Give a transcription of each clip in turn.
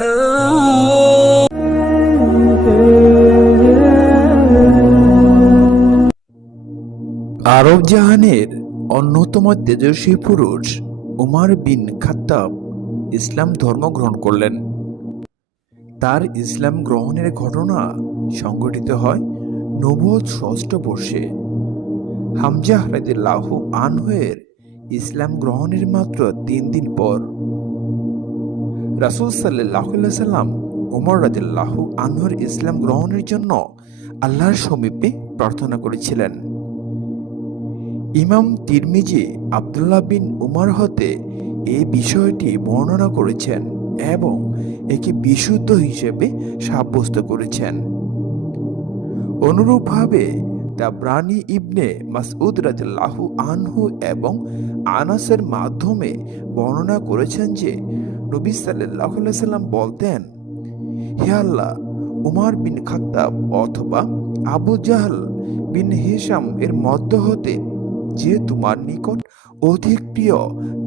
আরব জাহানের অন্যতম তেজস্বী পুরুষ উমার বিন খাত্তাব ইসলাম ধর্ম গ্রহণ করলেন। তার ইসলাম গ্রহণের ঘটনা সংঘটিত হয় নবদ ষষ্ঠ বর্ষে। হামজাহ রাদিল্লাহ আনহের ইসলাম গ্রহণের মাত্র তিন দিন পর। রাসুল সাল্লাহ সাল্লাম ওমর রাদিল্লাহ আনহর ইসলাম গ্রহণের জন্য আল্লাহর সমীপে প্রার্থনা করেছিলেন। ইমাম তিরমিজি আবদুল্লাহ বিন উমার হতে এই বিষয়টি বর্ণনা করেছেন এবং একে বিশুদ্ধ হিসেবে সাব্যস্ত করেছেন। অনুরূপভাবে তাবরানি ইবনে মাসউদ রাদিয়াল্লাহু আনহু এবং আনাসের মাধ্যমে বর্ণনা করেছেন যে, নবী আলাইহি সাল্লাম বলতেন, হে আল্লাহ, উমার বিন খাত্তাব অথবা আবু জাহল বিন হিসাম এর মধ্য হতে যে তোমার নিকট অধিক প্রিয়,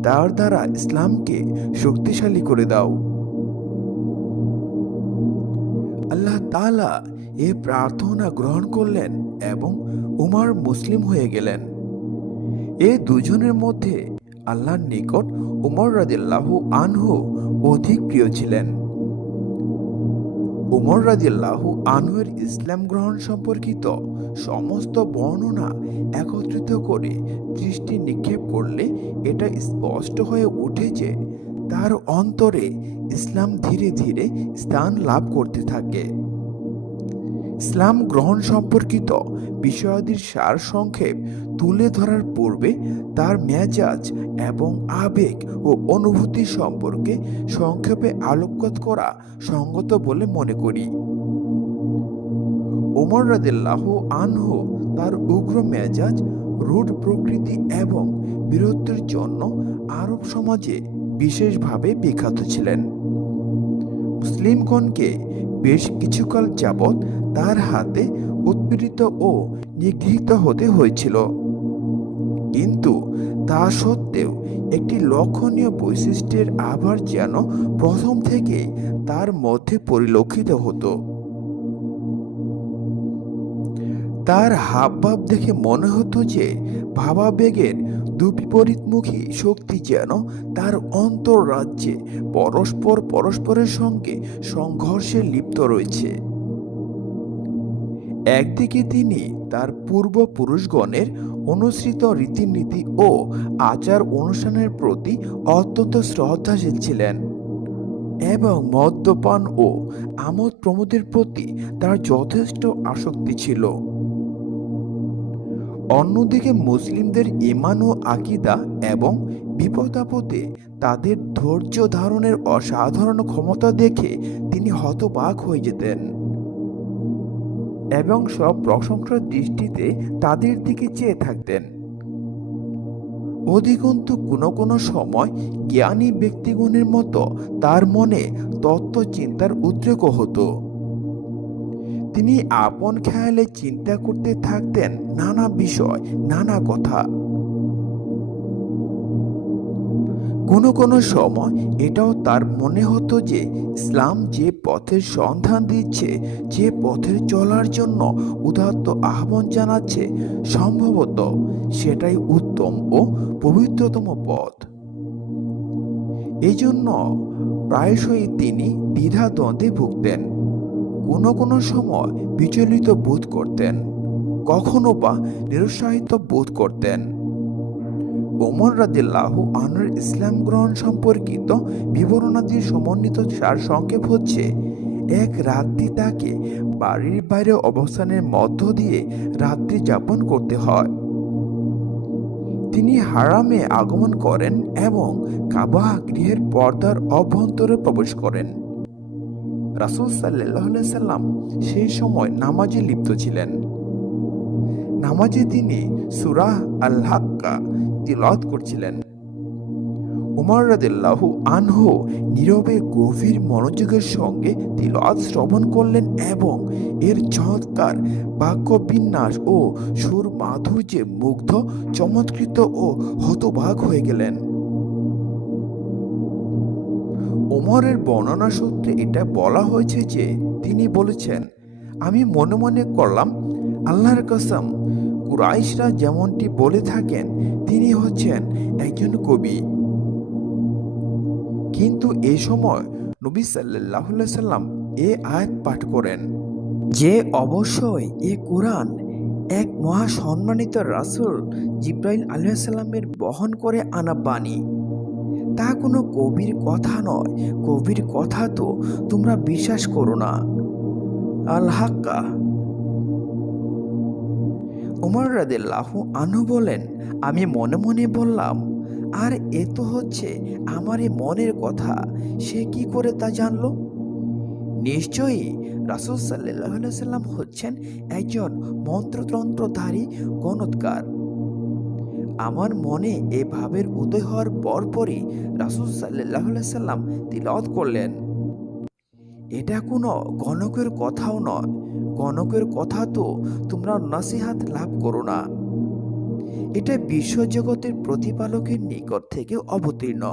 তার দ্বারা ইসলামকে শক্তিশালী করে দাও। আল্লাহ তাআলা এ প্রার্থনা গ্রহণ করলেন এবং উমার মুসলিম হয়ে গেলেন। এ দুজনের মধ্যে আল্লাহর নিকট উমর রাদিল্লাহু আনহু অধিক প্রিয় ছিলেন। উমর রাদিল্লাহু আনহুর ইসলাম গ্রহণ সম্পর্কিত সমস্ত বর্ণনা একত্রিত করে দৃষ্টি নিক্ষেপ করলে এটা স্পষ্ট হয়ে ওঠে যে তার অন্তরে ইসলাম ধীরে ধীরে স্থান লাভ করতে থাকে। ইসলাম গ্রহণ সম্পর্কিত বিষয়াদির সার সংক্ষেপ তুলে ধরার পূর্বে তার মেজাজ এবং আবেগ ও অনুভূতি সম্পর্কে সংক্ষেপে আলোকপাত করা সঙ্গত বলে মনে করি। ওমর রাদিল্লাহ আনহু তার উগ্র মেজাজ, রুট প্রকৃতি এবং বীরত্বের জন্য আরব সমাজে বিশেষভাবে বিখ্যাত ছিলেন। মুসলিমগণকে বেশ কিছুকাল যাবৎ তার হাতে উৎপীড়িত ও নিগৃহীত হতে হয়েছিল। কিন্তু তা সত্ত্বেও একটি লক্ষণীয় বৈশিষ্ট্যের আভার যেন প্রথম থেকে তার মধ্যে পরিলক্ষিত হতো। তার হাবভাব দেখে মনে হতো যে ভাবাবেগের দুবিপরীতমুখী শক্তি যেন তার অন্তর্রাজ্যে পরস্পর পরস্পরের সঙ্গে সংঘর্ষে লিপ্ত রয়েছে। একদিকে তিনি তার পূর্বপুরুষগণের অনুসৃত রীতিনীতি ও আচার অনুষ্ঠানের প্রতি অত্যন্ত শ্রদ্ধাশীল ছিলেন এবং মদ্যপান ও আমোদ প্রমোদের প্রতি তার যথেষ্ট আসক্তি ছিল। অন্যদিকে মুসলিমদের ইমান ও আকিদা এবং বিপদাপদে তাদের ধৈর্য ধারণের অসাধারণ ক্ষমতা দেখে তিনি হতবাক হয়ে যেতেন। এবং সব প্রশংসার দৃষ্টিতে তাদের দিকে চেয়ে থাকতেন। অধিকন্তু কোনো কোনো সময় জ্ঞানী ব্যক্তিগণের মতো তার মনে তত্ত্ব চিন্তার উদ্রেকও হতো। তিনি আপন খেয়ালে চিন্তা করতে থাকতেন নানা বিষয়, নানা কথা। কোনো কোনো সময় এটাও তার মনে হতো যে ইসলাম যে পথের সন্ধান দিচ্ছে, যে পথের চলার জন্য উদাত্ত আহ্বান জানাচ্ছে, সম্ভবত সেটাই উত্তম ও পবিত্রতম পথ। এই জন্য প্রায়শই তিনি দ্বিধা দ্বন্দ্বে ভুগতেন। কোনো কোনো সময় বিচলিত বোধ করতেন, কখনো বা নিরুৎসাহিত বোধ করতেন। ওমর রাদিল্লাহু আনুর ইসলাম গ্রহণ সম্পর্কিত বিবরণাদির সমন্বিত সার সংক্ষেপ হচ্ছে, এক রাত্রি তাকে বাড়ির বাইরে অবস্থানের মধ্য দিয়ে রাত্রি যাপন করতে হয়। তিনি হারামে আগমন করেন এবং কাবা গৃহের পর্দার অভ্যন্তরে প্রবেশ করেন। রাসুল সাল্লাহ সাল্লাম সেই সময় নামাজে লিপ্ত ছিলেন। নামাজে তিনি সুরাহ আল হাক্কা তিলত করছিলেন। উমর রাদিল্লাহু আনহু নীরবে গভীর মনোযোগের সঙ্গে তিলত শ্রবণ করলেন এবং এর চমৎকার বাক্য বিন্যাস ও সুর মাধুর্যে মুগ্ধ, চমৎকৃত ও হতবাক হয়ে গেলেন। ওমরের বর্ণনা সূত্রে এটা বলা হয়েছে যে তিনি বলেছেন, আমি মনে মনে করলাম, আল্লাহর কসম কুরাইশরা যেমনটি বলে থাকেন, তিনি হচ্ছেন একজন কবি। কিন্তু এ সময় নবী সাল্লাহ সাল্লাম এ আয়াত পাঠ করেন, যে অবশ্যই এ কোরআন এক মহা সম্মানিত রাসূল জিব্রাইল আলাইসাল্লামের বহন করে আনা বাণী। তা কোনো কবির কথা নয়, কবির কথা তো তোমরা বিশ্বাস করো না। আল হাক্কা উমর রাদিল্লাহু আনহু বলেন, আমি মনে মনে বললাম, আর এ তো হচ্ছে আমার এই মনের কথা, সে কি করে তা জানলো? নিশ্চয়ই রাসুল সাল্লাহ সাল্লাম হচ্ছেন একজন মন্ত্রতন্ত্রধারী গণৎকার। আমার মনে এ ভাবের উদয় হওয়ার পরপরই রাসুল সাল্লাহ সাল্লাম তিলত করলেন। এটা কোনো গণকের কথাও নয় গণকের কথা তো তোমরা নাসিহাত লাভ করো না। এটা বিশ্বজগতের প্রতিপালকের নিকট থেকে অবতীর্ণ।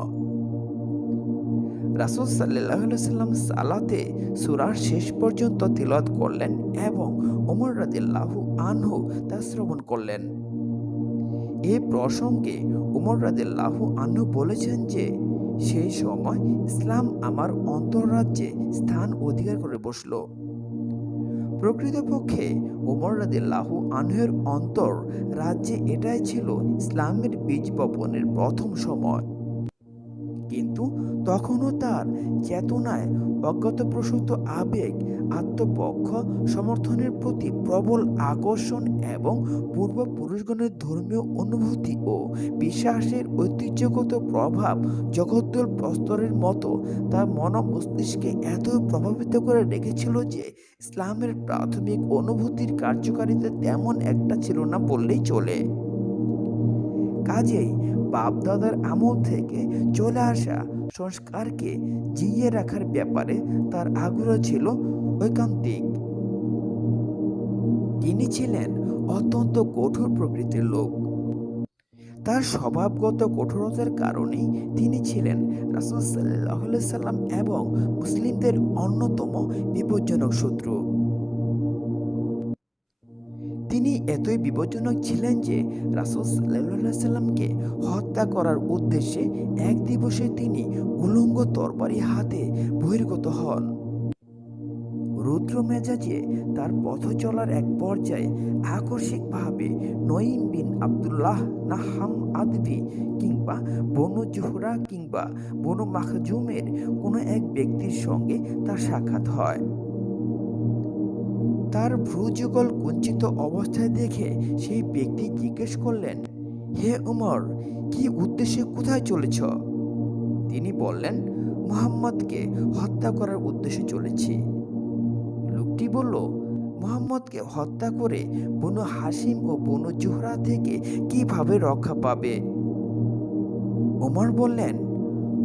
রাসুল সাল্লাহ সাল্লাম সালাতে সুরার শেষ পর্যন্ত তিলত করলেন এবং ওমর রাদিল্লাহু আনহু তা শ্রবণ করলেন। এ প্রসঙ্গে উমর রাদিল্লাহু আনহু বলেছেন যে, সেই সময় ইসলাম আমার অন্তরাজ্যে স্থান অধিকার করে বসল। প্রকৃতপক্ষে ওমর রাদিল্লাহু আনহের অন্তর রাজ্যে এটাই ছিল ইসলামের বীজ বপনের প্রথম সময়। কিন্তু তখনও তার চেতনায় অজ্ঞাতপ্রসূত আবেগ, আত্মপক্ষ সমর্থনের প্রতি প্রবল আকর্ষণ এবং পূর্বপুরুষগণের ধর্মীয় অনুভূতি ও বিশ্বাসের ঐতিহ্যগত প্রভাব জগদ্দল প্রস্তরের মতো তার মন মস্তিষ্কে এত প্রভাবিত করে রেখেছিল যে ইসলামের প্রাথমিক অনুভূতির কার্যকারিতা তেমন একটা ছিল না বললেই চলে। কাজেই বাপদাদার আমল থেকে চলে আসা সংস্কারকে জিইয়ে রাখার ব্যাপারে তার আগ্রহ ছিল ঐকান্তিক। তিনি ছিলেন অত্যন্ত কঠোর প্রকৃতির লোক। তার স্বভাবগত কঠোরতার কারণেই তিনি ছিলেন রাসুল সাল্লাহ সাল্লাম এবং মুসলিমদের অন্যতম বিপজ্জনক শত্রু। তিনি এতই বিপজ্জনক ছিলেন যে রাসুল সাল্লাহ সাল্লামকে হত্যা করার উদ্দেশ্যে এক দিবসে তিনি উলঙ্গ তরবারি হাতে বহির্গত হন। রুদ্র মেজাজে তার পথ চলার এক পর্যায়ে আকস্মিকভাবে নঈম বিন আবদুল্লাহ নাহাম আদভি কিংবা বনু জোহরা কিংবা বনু মাখজুমের কোনো এক ব্যক্তির সঙ্গে তার সাক্ষাৎ হয়। তার ভ্রুযুগল কুঞ্চিত অবস্থায় দেখে সেই ব্যক্তি জিজ্ঞেস করলেন, হে উমর, কি উদ্দেশ্যে কোথায় চলেছ? তিনি বললেন, মোহাম্মদকে হত্যা করার উদ্দেশ্যে চলেছি। লোকটি বলল, মোহাম্মদকে হত্যা করে বনু হাসিম ও বনু জোহরা থেকে কীভাবে রক্ষা পাবে? ওমর বললেন,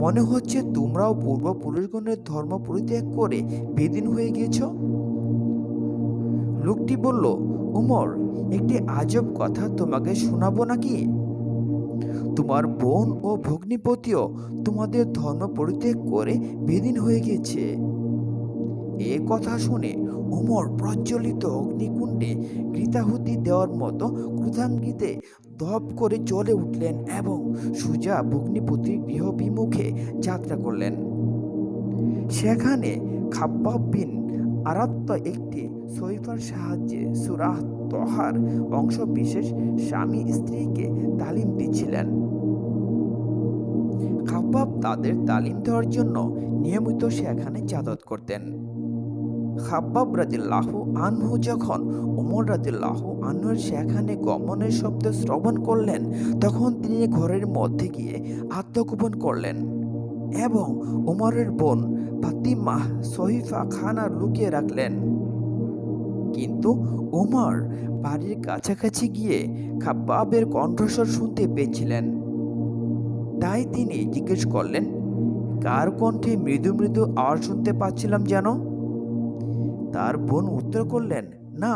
মনে হচ্ছে তোমরাও পূর্বপুরুষগণের ধর্ম পরিত্যাগ করে বেদিন হয়ে গিয়েছো? লোকটি বলল, উমর, একটি আজব কথা তোমাকে শোনাবো নাকি? তোমার বোন ও ভগ্নিপতিও তোমাদের ধর্ম পরিত্যাগ করে বেদিন হয়ে গেছে। এ কথা শুনে উমর প্রজ্বলিত অগ্নিকুণ্ডে গীতাহুতি দেওয়ার মতো ক্রুধাঙ্গিতে দপ করে চলে উঠলেন এবং সুজা ভগ্নিপতির গৃহবিমুখে যাত্রা করলেন। সেখানে খাব্বাব বিন আরাত্ত একটি সৈফার সাহায্যে সুরাহ তহার অংশ বিশেষ স্বামী স্ত্রীকে তালিম দিচ্ছিলেন। খাব্বাব তাদের তালিম দেওয়ার জন্য নিয়মিত সেখানে যাতায়াত করতেন। খাব্বাব রাজিল্লাহ আনহু যখন ওমর রাজিল্লাহ আনহুর সেখানে গমনের শব্দ শ্রবণ করলেন, তখন তিনি ঘরের মধ্যে গিয়ে আত্মগোপন করলেন এবং ওমরের বোন ফাতিমা সহিফা খানা লুকিয়ে রাখলেন। কিন্তু ওমর বাড়ির কাছাকাছি গিয়ে খাব্বাবের কণ্ঠস্বর শুনতে পেয়েছিলেন। তাই তিনি জিজ্ঞেস করলেন, কার কণ্ঠে মৃদু মৃদু আওয়াজ শুনতে পাচ্ছিলাম যেন? তার বোন উত্তর করলেন, না,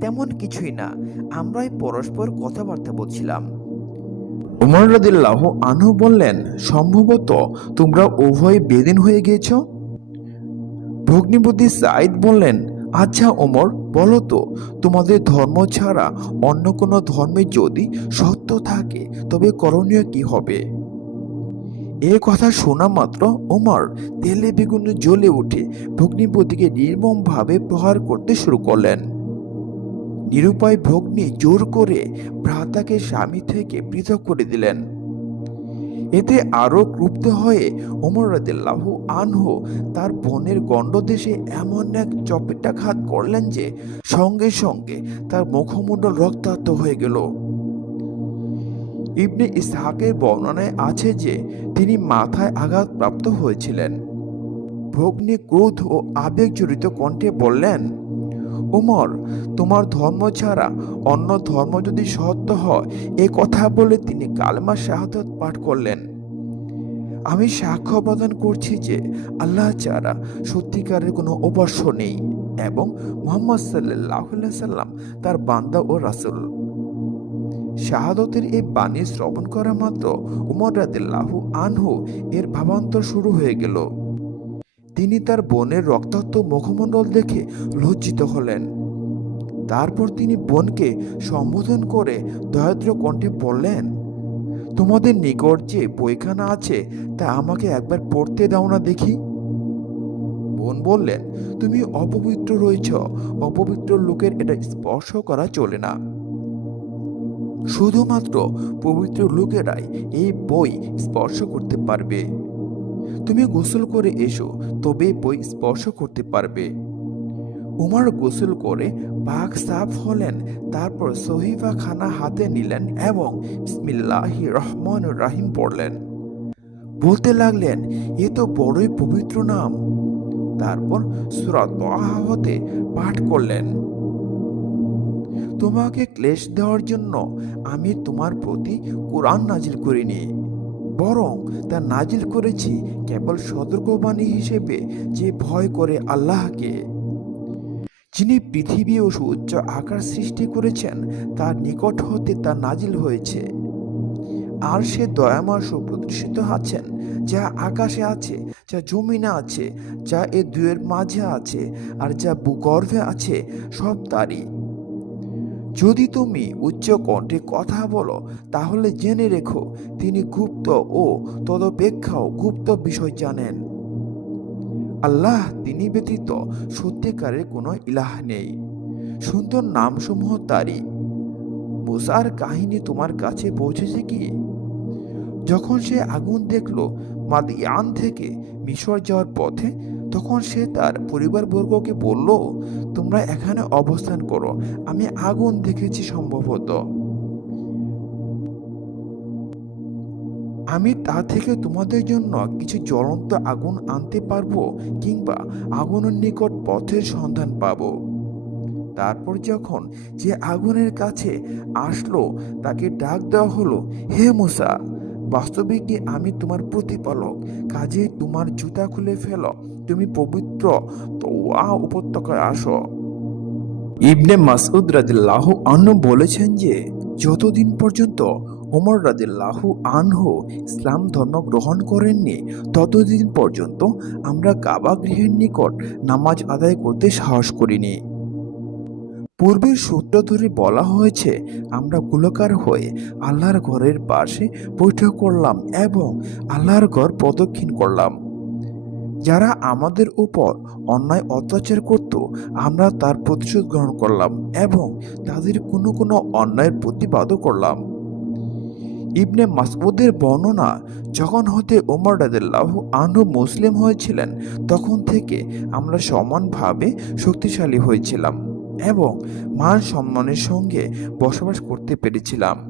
তেমন কিছুই না। আমরাই পরস্পর কথাবার্তা বলছিলাম। উমর রাদিল্লাহ আনহু বললেন, সম্ভবত তোমরা উভয় বেদিন হয়ে গিয়েছ? ভগ্নিপতি সাইদ বললেন আচ্ছা ওমর বলো তোমাদের ধর্ম ছাড়া অন্য কোনো ধর্মে যদি সত্য থাকে, তবে করণীয় কি হবে? এ কথা শোনা মাত্র ওমর তেলে বেগুনে জ্বলে উঠে ভগ্নিপতিকে নির্মমভাবে প্রহার করতে শুরু করলেন। নিরুপায় ভগ্নি জোর করে ভ্রাতাকে স্বামী থেকে পৃথক করে দিলেন। এতে আরও ক্রুব্ধ হয়ে ওমর রাদিল্লাহ আনহু তার বোনের গণ্ডদেশে এমন এক চপেটাঘাত করলেন যে সঙ্গে সঙ্গে তার মুখমণ্ডল রক্তাক্ত হয়ে গেল। ইবনে ইসহাকের বর্ণনায় আছে যে তিনি মাথায় আঘাতপ্রাপ্ত হয়েছিলেন। ভগ্নি ক্রোধ ও আবেগ জড়িত কণ্ঠে বললেন ওমর তোমার ধর্ম ছাড়া অন্য ধর্ম যদি সত্য হয়, এ কথা বলে তিনি কালমা শাহাদত পাঠ করলেন। আমি সাক্ষ্য প্রদান করছি যে আল্লাহ ছাড়া সত্যিকারের কোনো উপাস্য নেই এবং মোহাম্মদ সাল্লাহ সাল্লাম তার বান্দা ও রাসুল। শাহাদতের এই বাণী শ্রবণ করা মাত্র উমর রাদিল্লাহু আনহু এর ভাবান্তর শুরু হয়ে গেল। তিনি তার বোনের রক্তাক্ত মুখমণ্ডল দেখে লজ্জিত হলেন। তারপর তিনি বোনকে সম্বোধন করে দয়াদ্র কণ্ঠে বললেন, তোমাদের নিকট যে বইখানা আছে, তা আমাকে একবার পড়তে দাও না দেখি? বোন বললেন, তুমি অপবিত্র রয়েছ, অপবিত্র লোকের এটা স্পর্শ করা চলে না। শুধুমাত্র পবিত্র লোকেরাই এই বই স্পর্শ করতে পারবে। তুমি গোসল করে এসো, তবে বই স্পর্শ করতে পারবে। উমার গোসল করে পাক সাফ হলেন, তারপর সহিফা খানা হাতে নিলেন এবং বিসমিল্লাহি রহমান রাহিম পড়লেন। বলতে লাগলেন, এ তো বড়ই পবিত্র নাম। তারপর সুরাত হতে পাঠ করলেন। তোমাকে ক্লেশ দেওয়ার জন্য আমি তোমার প্রতি কোরআন নাজিল করিনি। বরং তা নাজিল করেছি কেবল সতর্কবাণী হিসেবে যে ভয় করে আল্লাহকে। যিনি পৃথিবী ও সুউচ্চ আকার সৃষ্টি করেছেন, তার নিকট হতে তা নাজিল হয়েছে। আর সে দয়াময় সুপ্রদর্শিত আছেন, যা আকাশে আছে, যা জমিনে আছে, যা এ দুয়ের মাঝে আছে, আর যা ভূগর্ভে আছে, সব তারই। যদি তুমি উচ্চ কণ্ঠে কথা বলো, তাহলে জেনে রেখো, তিনি গুপ্ত ও তদপেক্ষাও গুপ্ত বিষয় জানেন। আল্লাহ তিনি ব্যতীত সত্যিকারের কোনো ইলাহ নেই। সুন্দর নামসমূহ তারই। মুসার কাহিনী তোমার কাছে পৌঁছেছে কি? যখন সে আগুন দেখল, মাদিয়ান থেকে মিশর যাওয়ার পথে তখন সে তার পরিবারবর্গকে বলল, তোমরা এখানে অবস্থান করো, আমি আগুন দেখেছি সম্ভবত। আমি তা থেকে তোমাদের জন্য কিছু জ্বলন্ত আগুন আনতে পারব কিংবা আগুনের নিকট পথের সন্ধান পাবো। তারপর যখন যে আগুনের কাছে আসলো, তাকে ডাক দেওয়া হলো, হে মুসা বাস্তবিক কি আমি তোমার প্রতিপালক? কাজে তোমার জুতা খুলে ফেলো। তুমি পবিত্র। তোয়া উপত্যকায় আসো। ইবনে মাসউদ রাদিল্লাহ আনহু বলেছেন যে, যতদিন পর্যন্ত ওমর রাদিল্লাহ আনহু ইসলাম ধর্ম গ্রহণ করেননি, ততদিন পর্যন্ত আমরা কাবা গৃহের নিকট নামাজ আদায় করতে সাহস করিনি। পূর্বের সূত্র ধরে বলা হয়েছে, আমরা গুলকার হয়ে আল্লাহর ঘরের পাশে বৈঠক করলাম এবং আল্লাহর ঘর প্রদক্ষিণ করলাম। যারা আমাদের উপর অন্যায় অত্যাচার করত, আমরা তার প্রতিশোধ গ্রহণ করলাম এবং তাদের কোনো কোনো অন্যায়ের প্রতিবাদও করলাম। ইবনে মাসউদের বর্ণনা, যখন হতে ওমর রাদিল্লাহ আনহু মুসলিম হয়েছিলেন, তখন থেকে আমরা সমানভাবে শক্তিশালী হয়েছিলাম। এবং মান সম্মানের সঙ্গে বসবাস করতে পেরেছিলাম।